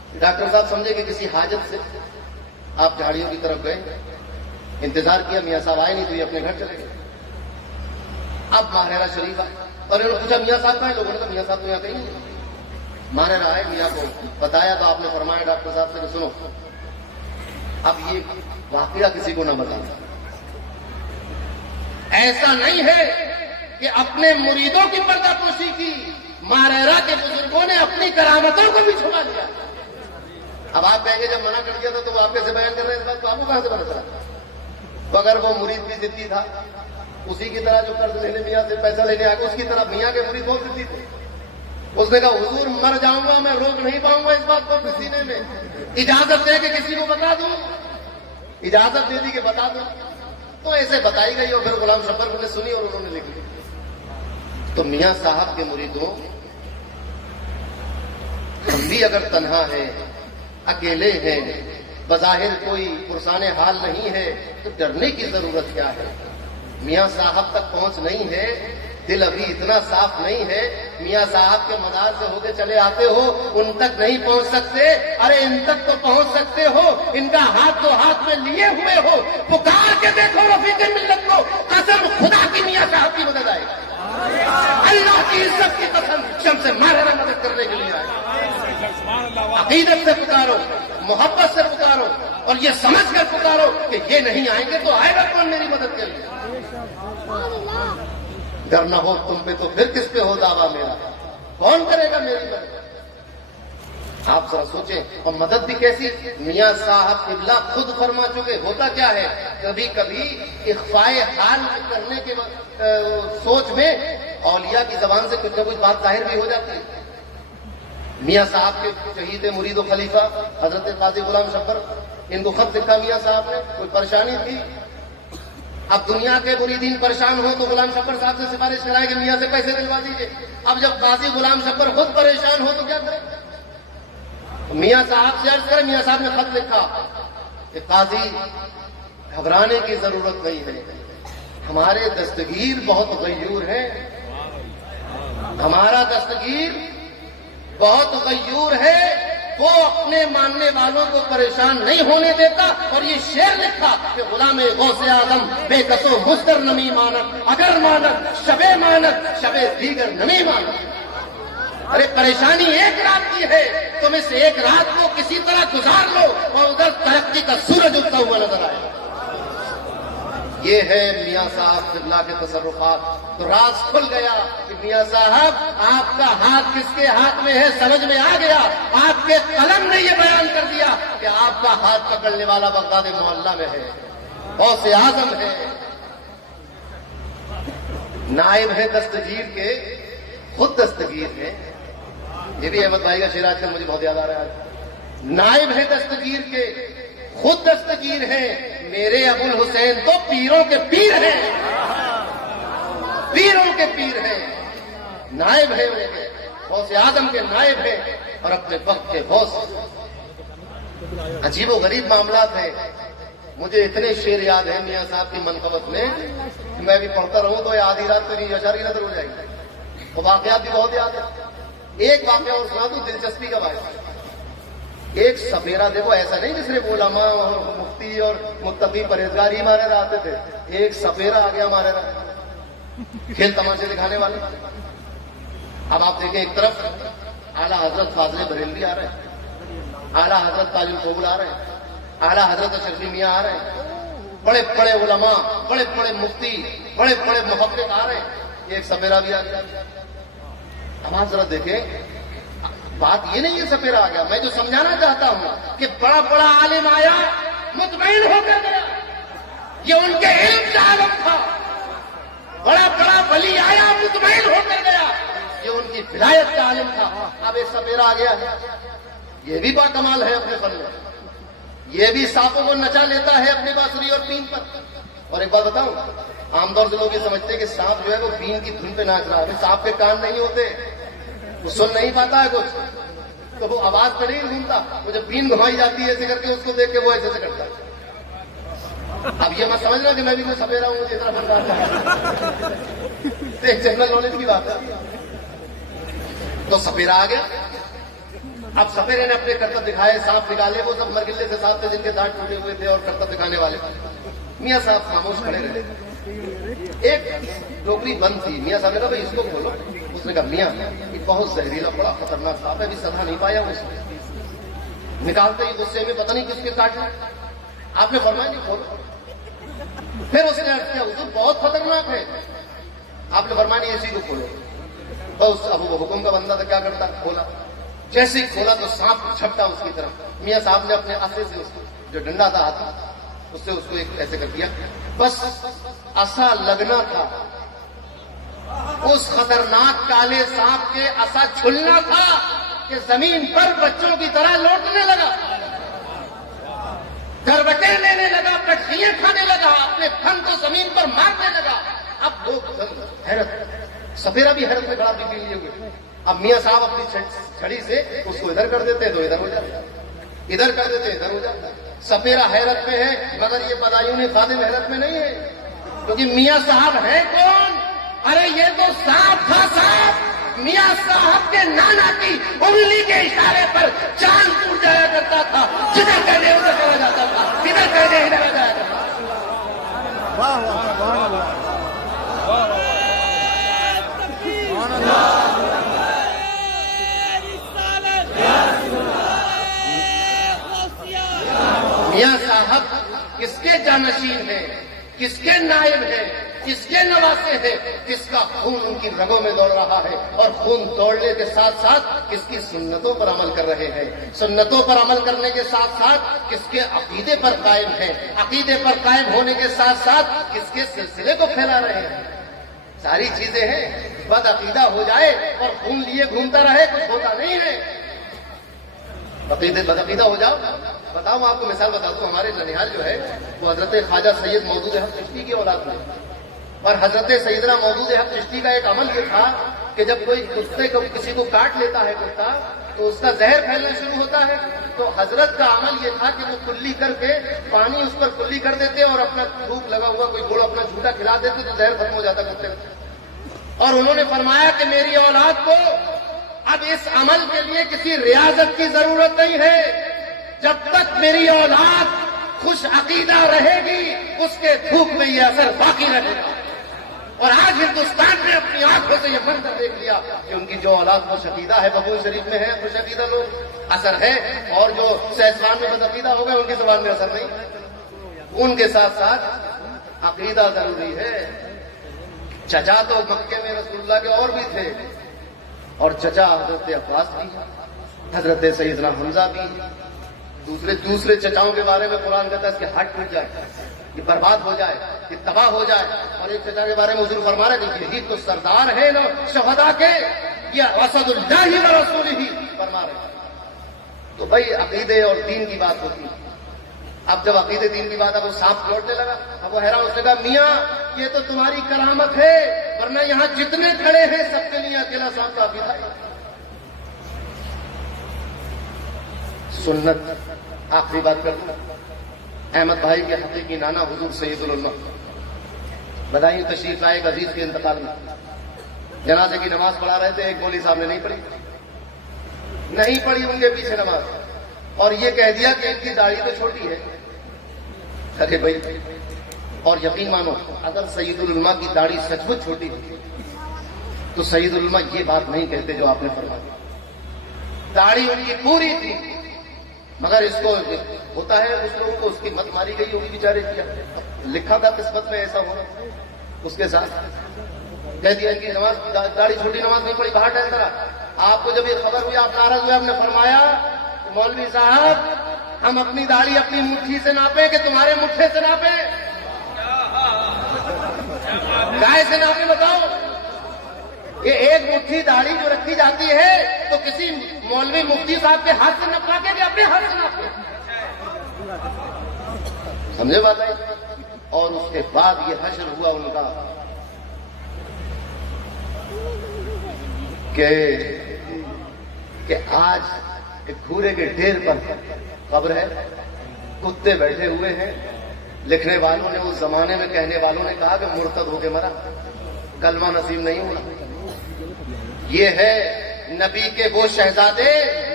ڈاکٹر صاحب سمجھے کہ کسی حاجت سے آپ جھاڑیوں کی طرف گئے، انتظار کیا، میاں صاحب آئے نہیں تو یہ اپنے گھر چلے گئے۔ اب ماہرہ شریف اور انہوں نے پوچھا میاں صاحب کہاں ہیں؟ لوگوں نے کہا میاں صاحب تو یہاں کہیں نہیں۔ ماہرہ آئے، میاں کو بتایا تو آپ نے فرمایا ڈاکٹر صاحب سے کہ سنو، اب یہ واقعہ کسی کو نہ بتانا، ایسا نہیں ہے کہ اپنے مریدوں کی پردہ پوشی کی، ماہرہ کے بزرگوں نے اپنی کرامتوں کو بھی چھپا لیا۔ اب آپ کہیں گے جب منع کر دیا تھا تو وہ آپ کیسے بیان کر رہے ہیں اس بات کو؟ آپ کو کہاں سے پتا چلا؟ تو اگر وہ مرید بھی ضدی تھا، اسی کی طرح جو قرض لینے میاں سے پیسہ لینے آ گیا، اس کی طرح میاں کے مرید بہت ضدی تھے۔ اس نے کہا حضور مر جاؤں گا، میں روک نہیں پاؤں گا اس بات کو اپنے سینے میں، اجازت دے کہ کسی کو بتا دوں۔ اجازت دے دی کہ بتا دوں، تو ایسے بتائی گئی اور پھر غلام شبر نے سنی اور انہوں نے لکھ لی۔ تو میاں صاحب کے مریدوں، ہم بھی اگر تنہا ہیں، اکیلے ہیں، بظاہر کوئی پرسان حال نہیں ہے، تو ڈرنے کی ضرورت کیا ہے؟ میاں صاحب تک پہنچ نہیں ہے، دل ابھی اتنا صاف نہیں ہے، میاں صاحب کے مدار سے ہو کے چلے آتے ہو، ان تک نہیں پہنچ سکتے، ارے ان تک تو پہنچ سکتے ہو، ان کا ہاتھ تو ہاتھ میں لیے ہوئے ہو، پکار کے دیکھو رفیق ملت کو، قسم خدا کی میاں صاحب کی مدد آئے گی، اللہ کی عزت کی قسم، شمس ماہرہ مدد کرنے کے لیے آئے۔ عقیدت سے پکارو، محبت سے پکارو، اور یہ سمجھ کر پکارو کہ یہ نہیں آئیں گے تو آئے گا کون میری مدد کے لیے؟ ڈر نہ ہو تم پہ تو پھر کس پہ ہو دعویٰ میرا؟ کون کرے گا میری مدد؟ آپ ذرا سوچیں، اور مدد بھی کیسی؟ میاں صاحب قبلہ خود فرما چکے، ہوتا کیا ہے کبھی کبھی اخفاء حال کرنے کے سوچ میں اولیاء کی زبان سے کچھ نہ کچھ بات ظاہر بھی ہو جاتی ہے۔ میاں صاحب کے شہید مرید و خلیفہ حضرت قاضی غلام شبر، ان کو خط لکھا میاں صاحب نے، کوئی پریشانی تھی، اب دنیا کے مریدین پریشان ہو تو غلام شبر صاحب سے سفارش کرائے کہ میاں سے پیسے دلوا دیجیے۔ اب جب قاضی غلام شبر خود پریشان ہو تو کیا کرے؟ میاں صاحب سے عرض کرے، میاں صاحب نے خط لکھا کہ قاضی گھبرانے کی ضرورت نہیں ہے، ہمارے دستگیر بہت غیور ہیں، ہمارا دستگیر بہت غیور ہے، وہ اپنے ماننے والوں کو پریشان نہیں ہونے دیتا، اور یہ شعر لکھا کہ غلام غوث اعظم بے کس و مصدر نمی مانت، اگر مانت شب مانت شب دیگر نمی مانت۔ ارے پریشانی ایک رات کی ہے، تم اس ایک رات کو کسی طرح گزار لو اور ادھر ترقی کا سورج اگتا ہوا نظر آئے۔ یہ ہے میاں صاحب قبلہ کے تصرفات۔ تو راز کھل گیا کہ میاں صاحب آپ کا ہاتھ کس کے ہاتھ میں ہے سمجھ میں آ گیا، آپ کے قلم نے یہ بیان کر دیا کہ آپ کا ہاتھ پکڑنے والا بغداد معلیٰ میں ہے، غوث اعظم ہے، نائب ہے دستگیر کے، خود دستگیر ہے۔ یہ بھی احمد بھائی کا شعر آج کل مجھے بہت یاد آ رہا ہے، نائب ہے دستگیر کے، خود دستگیر ہیں، میرے ابو الحسین تو پیروں کے پیر ہیں، پیروں کے پیر ہیں، نائب ہے ان کے، غوث اعظم کے نائب ہیں اور اپنے وقت کے غوث۔ عجیب و غریب معاملات ہیں۔ مجھے اتنے شعر یاد ہیں میاں صاحب کی منقبت میں کہ میں بھی پڑھتا رہوں تو آدھی رات تو نہیں اشعار کی نظر ہو جائے گی، اور واقعات بھی بہت یاد ہیں۔ ایک واقعہ اور سنا دوں دلچسپی کا باعث۔ ایک سفیرہ، دیکھو ایسا نہیں جس نے علماء اور مفتی اور متقی پرہیزگار ہی مارے آتے تھے، ایک سفیرہ آ گیا مارے کھیل تماشے دکھانے والے۔ اب آپ دیکھیں ایک طرف اعلیٰ حضرت فاضل بریلوی آ رہے ہیں، اعلیٰ حضرت تاج القبول آ رہے ہیں، اعلیٰ حضرت اشرفی میاں آ رہے ہیں، بڑے بڑے علماء، بڑے بڑے مفتی، بڑے بڑے محقق آ رہے ہیں، ایک سفیرہ بھی آ گیا۔ اب آپ ذرا دیکھیں، بات یہ نہیں ہے سفیرہ آ گیا، میں جو سمجھانا چاہتا ہوں کہ بڑا بڑا عالم آیا مطمئن ہو کر گیا، یہ ان کے علم کا عالم تھا۔ بڑا بڑا ولی آیا مطمئن ہو کر گیا، یہ ان کی ولایت کا عالم تھا۔ اب ایک سفیرہ آ گیا ہے، یہ بھی با کمال ہے اپنے فن میں، یہ بھی سانپوں کو نچا لیتا ہے اپنی بانسری اور پین پر۔ اور ایک بات بتاؤں، عام طور سے لوگ یہ سمجھتے ہیں کہ سانپ جو ہے وہ پین کی دھن پہ ناچ رہا ہے، سانپ کے کان نہیں ہوتے، وہ سن نہیں پاتا ہے کچھ، تو وہ آواز پہ نہیں سنتا، وہ جب بین گھمائی جاتی ہے ایسے کر کے اس کو دیکھ کے وہ ایسے کرتا ہے۔ اب یہ میں سمجھ رہا کہ میں بھی کوئی سفیرہ ہوں، مجھے اتنا بننا چاہتا ایک جنرل نالج کی بات ہے۔ تو سفیرہ آ گیا، اب سفیرے نے اپنے کرتب دکھائے، سانپ نکالے، وہ سب مرگلے سے ساتھ تھے جن کے دانت ٹوٹے ہوئے تھے اور کرتب دکھانے والے. میاں صاحب خاموش کھڑے رہے. ایک ٹوکری بند تھی. میاں صاحب نے کہا بھائی اس کو کھولو. اس نے کہا میاں یہ بہت زہریلا، بڑا خطرناک سانپ ہے، ابھی سزا نہیں پایا اس کو. نکالتے ہی غصے میں پتہ نہیں کس کے کاٹنا. آپ نے فرمایا کہ کھولو. پھر اس نے عرض کیا حضور بہت خطرناک ہے. آپ نے فرمایا نہیں اسی کو کھولو. بس اب وہ حکم کا بندہ تھا، کیا کرتا، کھولا. جیسے ہی کھولا تو سانپ چھپٹا اس کی طرف. میاں صاحب نے اپنے عصے سے اس کو جو ڈنڈا تھا ہاتھ اس سے اس کو ایک ایسے کر دیا. بس عصا لگنا تھا، اس خطرناک کالے سانپ کے عصا چھلنا تھا کہ زمین پر بچوں کی طرح لوٹنے لگا، کروٹیں لینے لگا، پٹخیاں کھانے لگا، اپنے پھن کو زمین پر مارنے لگا. اب لوگ حیرت، سفیرہ بھی حیرت میں بڑا بھی لیے ہوئے. اب میاں صاحب اپنی چھڑی سے اس کو ادھر کر دیتے تو ادھر ہو جاتا، ادھر کر دیتے ادھر ہو جاتا. سفیرہ حیرت میں ہے مگر یہ بدایون خادم حیرت میں نہیں ہے، کیونکہ میاں صاحب ہے کون؟ ارے یہ تو سانپ تھا، سانپ. میاں صاحب کے نانا کی انگلی کے اشارے پر چاند ٹوٹ جایا کرتا تھا، جدھر کہنے ادھر چلا جاتا تھا، جدھر کہنے ادھر آ جایا کرتا تھا. میاں صاحب کس کے جانشین ہیں، کس کے نائب ہیں، کس کے نواسے ہیں، کس کا خون ان کی رگوں میں دوڑ رہا ہے، اور خون دوڑنے کے ساتھ ساتھ کس کی سنتوں پر عمل کر رہے ہیں، سنتوں پر عمل کرنے کے ساتھ ساتھ کس کے عقیدے پر قائم ہیں، عقیدے پر قائم ہونے کے ساتھ ساتھ کس کے سلسلے کو پھیلا رہے ہیں. ساری چیزیں ہیں. بد عقیدہ ہو جائے اور خون لیے گھومتا رہے کچھ ہوتا نہیں ہے. بد عقیدہ ہو جاؤ. بتاؤ میں آپ کو مثال بتاتا ہوں. ہمارے ننیہال جو ہے وہ حضرت خواجہ سید مودود حق چشتی کی اولاد میں، اور حضرت سیدنا مودود حق چشتی کا ایک عمل یہ تھا کہ جب کوئی کتے کو کسی کو کاٹ لیتا ہے کتا تو اس کا زہر پھیلنا شروع ہوتا ہے. تو حضرت کا عمل یہ تھا کہ وہ کلی کر کے پانی اس پر کلی کر دیتے اور اپنا دھوپ لگا ہوا کوئی گڑ اپنا جھوٹا کھلا دیتے تو زہر ختم ہو جاتا کتے کا. اور انہوں نے فرمایا کہ میری اولاد کو اب اس عمل کے لیے کسی ریاضت کی ضرورت نہیں ہے. جب تک میری اولاد خوش عقیدہ رہے گی اس کے دھوپ میں یہ اثر باقی رہے گا. اور آج ہندوستان نے اپنی آنکھوں سے یہ منظر دیکھ لیا کہ ان کی جو اولاد خوش عقیدہ ہے بقول شریف میں ہے خوش عقیدہ لوگ اثر ہے، اور جو سہسوان میں بد عقیدہ ہو گئے ان کی زبان میں اثر نہیں. ان کے ساتھ ساتھ عقیدہ ضروری ہے. چچا تو مکے میں رسول اللہ کے اور بھی تھے، اور چچا حضرت عباس بھی، حضرت سیدنا حمزہ بھی. دوسرے چچاؤں کے بارے میں قرآن کہتا ہے اس کے ہٹ ٹوٹ جائے، یہ برباد ہو جائے، یہ تباہ ہو جائے. اور ایک چچا کے بارے میں حضور فرما رہے ہیں کہ یہی تو سردار ہے نا شہداء کے، یہ اسد اللہ و رسولہ ہی فرما رہے ہیں. تو بھائی عقیدے اور دین کی بات ہوتی ہے. اب جب عقیدے دین کی بات اب وہ سانپ لوٹنے لگا. اب وہ حیران، اس نے کہا میاں یہ تو تمہاری کرامت ہے، ورنہ یہاں جتنے کھڑے ہیں سب کے لیے اکیلا سانپ کافی تھا. سنت. آخری بات کر دوں، احمد بھائی کے حقیقی نانا حضور سید العلماء بدائیں تشریف لائے عزیز کے انتقال میں. جنازے کی نماز پڑھا رہے تھے، ایک مولوی صاحب نے نہیں پڑھی ان کے پیچھے نماز، اور یہ کہہ دیا کہ ان کی داڑھی تو چھوٹی ہے. ارے بھائی، اور یقین مانو اگر سید العلماء کی داڑھی سچ مچ چھوٹی ہوتی تو سید العلماء یہ بات نہیں کہتے جو آپ نے فرمایا. داڑھی ان کی پوری تھی، مگر اس کو ہوتا ہے اس لوگوں کو اس کی مت ماری گئی ہوگی بیچارے کیا لکھا تھا قسمت میں ایسا ہونا. اس کے ساتھ کہہ دیا کہ نماز داڑھی چھوٹی نماز نہیں پڑھی، باہر ٹہلتا رہا. آپ کو جب یہ خبر ہوئی آپ ناراض ہوئے، آپ نے فرمایا مولوی صاحب ہم اپنی داڑھی اپنی مٹھی سے ناپیں کہ تمہارے مٹھے سے ناپیں؟ گائے سے ناپیں بتاؤ. یہ ایک مٹھی داڑھی جو رکھی جاتی ہے تو کسی مولوی مفتی صاحب کے ہاتھ سے نپا کے اپنے ہاتھ سے ناپے. سمجھے بات ہے؟ اور اس کے بعد یہ حشر ہوا ان کا کہ آج ایک گھورے کے ڈھیر پر قبر ہے، کتے بیٹھے ہوئے ہیں. لکھنے والوں نے اس زمانے میں کہنے والوں نے کہا کہ مرتد ہو کے مرا، کلمہ نصیب نہیں ہوا. یہ ہے نبی کے وہ شہزادے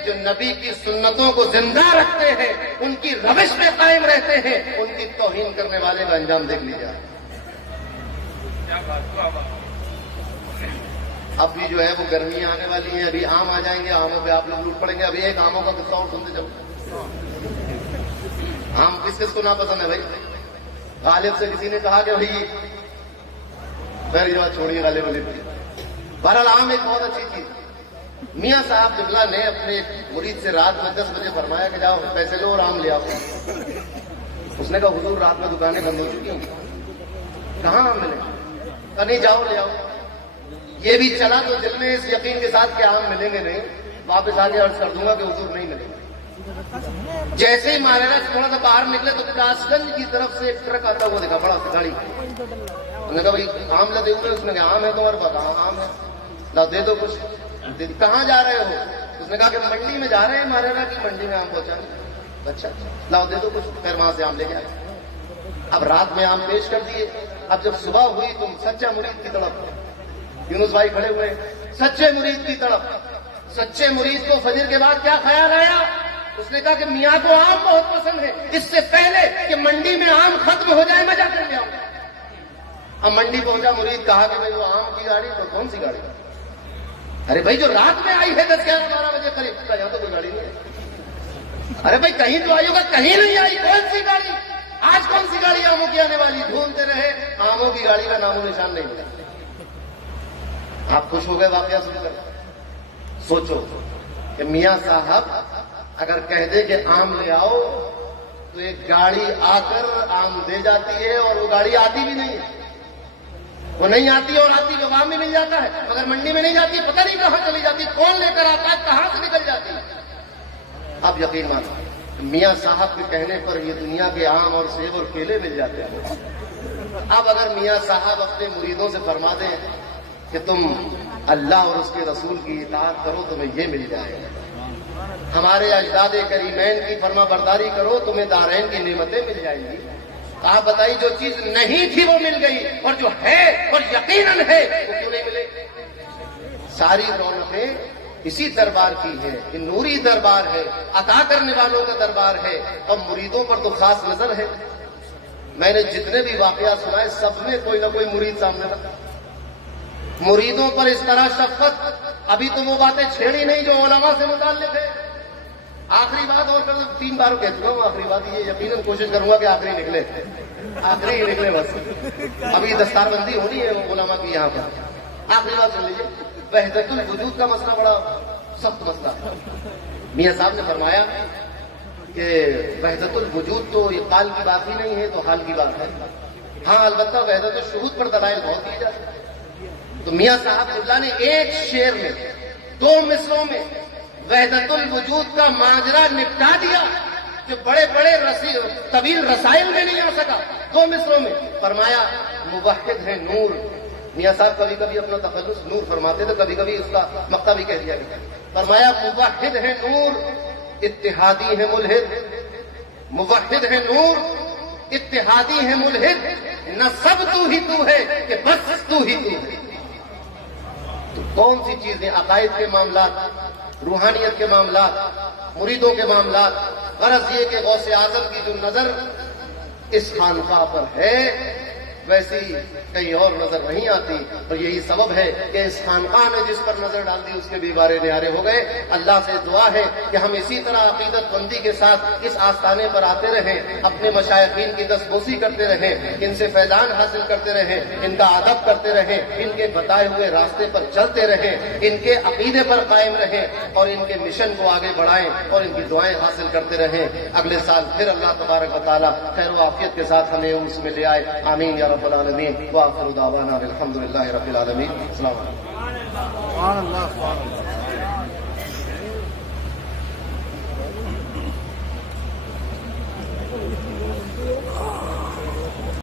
جو نبی کی سنتوں کو زندہ رکھتے ہیں، ان کی روش میں قائم رہتے ہیں، ان کی توہین کرنے والے کا انجام دیکھ لیجیے۔ اب بھی جو ہے وہ گرمیاں آنے والی ہیں، ابھی آم آ جائیں گے، آموں پہ آپ لوگ لوٹ پڑیں گے۔ ابھی ایک آموں کا قصہ اور سنتے جاؤ۔ آم کس کس کو ناپسند ہے بھائی؟ غالب سے کسی نے کہا کہ بھائی خیر یہ بات چھوڑیے، غالب والی بہرحال آم ایک بہت اچھی چیز۔ میاں صاحب قبلہ نے اپنے مرید سے رات میں 10 بجے فرمایا کہ جاؤ پیسے لو اور آم لے آؤ۔ اس نے کہا حضور رات میں دکانیں بند ہو چکی ہیں، کہاں آم ملے؟ کہا نہیں جاؤ لے آؤ۔ یہ بھی چلا تو دل میں اس یقین کے ساتھ کہ آم ملیں گے نہیں، واپس آ کے عرض کر دوں گا کہ حضور نہیں ملیں گے۔ جیسے ہی مارینا تھوڑا سا باہر نکلے تو کاس گنج کی طرف سے ایک ٹرک آتا ہوا دیکھا، بڑا گاڑی۔ انہوں نے کہا بھائی آم لدے ہوئے؟ اس نے کہا آم ہے تمہارے پاس؟ ہاں آم ہے۔ لا دے دو کچھ۔ کہاں جا رہے ہو؟ اس نے کہا کہ منڈی میں جا رہے ہیں، مارینا کی منڈی میں آم پہنچانے۔ اچھا لاؤ دے دو کچھ۔ پھر وہاں سے آم لے کے آئے۔ اب رات میں آم پیش کر دیے۔ اب جب صبح ہوئی تم سچا مرید کی طرف، یونس بھائی کھڑے ہوئے، سچے مرید کی طرف۔ سچے مرید کو فجر کے بعد کیا خیال آیا؟ اس نے کہا کہ میاں کو آم بہت پسند ہے، اس سے پہلے کہ منڈی میں آم ختم ہو جائے میں جا کر لے آؤں۔ اب منڈی پہنچا مرید، کہا کہ بھائی وہ آم کی گاڑی تو کون سی گاڑی؟ ارے بھائی جو رات میں آئی ہے 10-11-12 بجے قریب، یہاں تو کوئی گاڑی نہیں ہے۔ ارے بھائی کہیں تو آئی ہوگا، کہیں نہیں آئی، کون سی گاڑی؟ آج کون سی گاڑی آموں کی آنے والی؟ ڈھونڈتے رہے، آموں کی گاڑی کا نام و نشان نہیں ملا۔ آپ خوش ہو گئے واقعہ سن کر؟ سوچو کہ میاں صاحب اگر کہہ دے کہ آم لے آؤ تو ایک گاڑی آ کر آم دے جاتی ہے، اور وہ گاڑی آتی بھی نہیں ہے۔ وہ نہیں آتی، اور آتی تو وہاں بھی مل جاتا ہے، مگر منڈی میں نہیں جاتی، پتہ نہیں کہاں چلی جاتی، کون لے کر آتا ہے، کہاں سے نکل جاتی ہے۔ اب یقین مانو میاں صاحب کے کہنے پر یہ دنیا کے آم اور سیب اور کیلے مل جاتے ہیں۔ اب اگر میاں صاحب اپنے مریدوں سے فرما دیں کہ تم اللہ اور اس کے رسول کی اطاعت کرو تمہیں یہ مل جائے گا، ہمارے اجداد کریمین کی فرما برداری کرو تمہیں دارین کی نعمتیں مل جائیں گی۔ آپ بتائیے جو چیز نہیں تھی وہ مل گئی، اور جو ہے اور یقیناً ہے وہ کیوں نہیں ملے؟ ساری رونقیں اسی دربار کی ہے، یہ نوری دربار ہے، عطا کرنے والوں کا دربار ہے، اور مریدوں پر تو خاص نظر ہے۔ میں نے جتنے بھی واقعات سنائے سب میں کوئی نہ کوئی مرید سامنے رکھا۔ مریدوں پر اس طرح شفقت، ابھی تو وہ باتیں چھیڑی نہیں جو علماء سے متعلق ہے۔ آخری بات اور 3 بار کہہ چکا ہوں، آخری بات یہ یقیناً کوشش کروں گا کہ آخری نکلے، آخری ہی نکلے بس۔ ابھی دستار بندی ہونی ہے علماء کی یہاں پر۔ آخری بات سن لیجیے، وحدت الوجود کا مسئلہ بڑا سخت مسئلہ ہے۔ میاں صاحب نے فرمایا کہ وحدت الوجود تو یہ قال کی بات ہی نہیں ہے، تو حال کی بات ہے۔ ہاں البتہ وحدت الشہود پر دلائل بہت دیے جاتے ہیں۔ تو میاں صاحب قبلہ نے ایک شعر میں 2 مصروں میں وحدت الوجود کا ماجرا نپٹا دیا جو بڑے بڑے طویل رسائل میں نہیں آ سکا۔ 2 مصروں میں فرمایا موحد ہے نور۔ میاں صاحب کبھی کبھی اپنا تخلص نور فرماتے تھے، کبھی کبھی اس کا مقطع بھی کہہ دیا گیا۔ فرمایا موحد ہے نور، اتحادی ہے ملحد۔ موحد ہے نور، اتحادی ہے ملحد، نہ سب تو ہی تو ہے کہ بس تو ہی تو ہے۔ تو کون سی چیزیں؟ عقائد کے معاملات، روحانیت کے معاملات، مریدوں کے معاملات۔ غرض یہ کہ غوث اعظم کی جو نظر اس خانقاہ پر ہے ویسی کہیں اور نظر نہیں آتی، اور یہی سبب ہے کہ اس خانقاہ نے جس پر نظر ڈال دی اس کے بھی بارے نیارے ہو گئے۔ اللہ سے دعا ہے کہ ہم اسی طرح عقیدت بندی کے ساتھ اس آستانے پر آتے رہیں، اپنے مشائخین کی دستبوسی کرتے رہیں، ان سے فیضان حاصل کرتے رہیں، ان کا ادب کرتے رہیں، ان کے بتائے ہوئے راستے پر چلتے رہیں، ان کے عقیدے پر قائم رہیں، اور ان کے مشن کو آگے بڑھائیں، اور ان کی دعائیں حاصل کرتے رہیں۔ اگلے سال پھر اللہ تبارک و تعالیٰ خیر و عافیت کے ساتھ ہمیں اس میں لے آئے، آمین یا رب العالمین۔ وآخر دعوانا الحمد للہ رب العالمین۔ السلام علیکم۔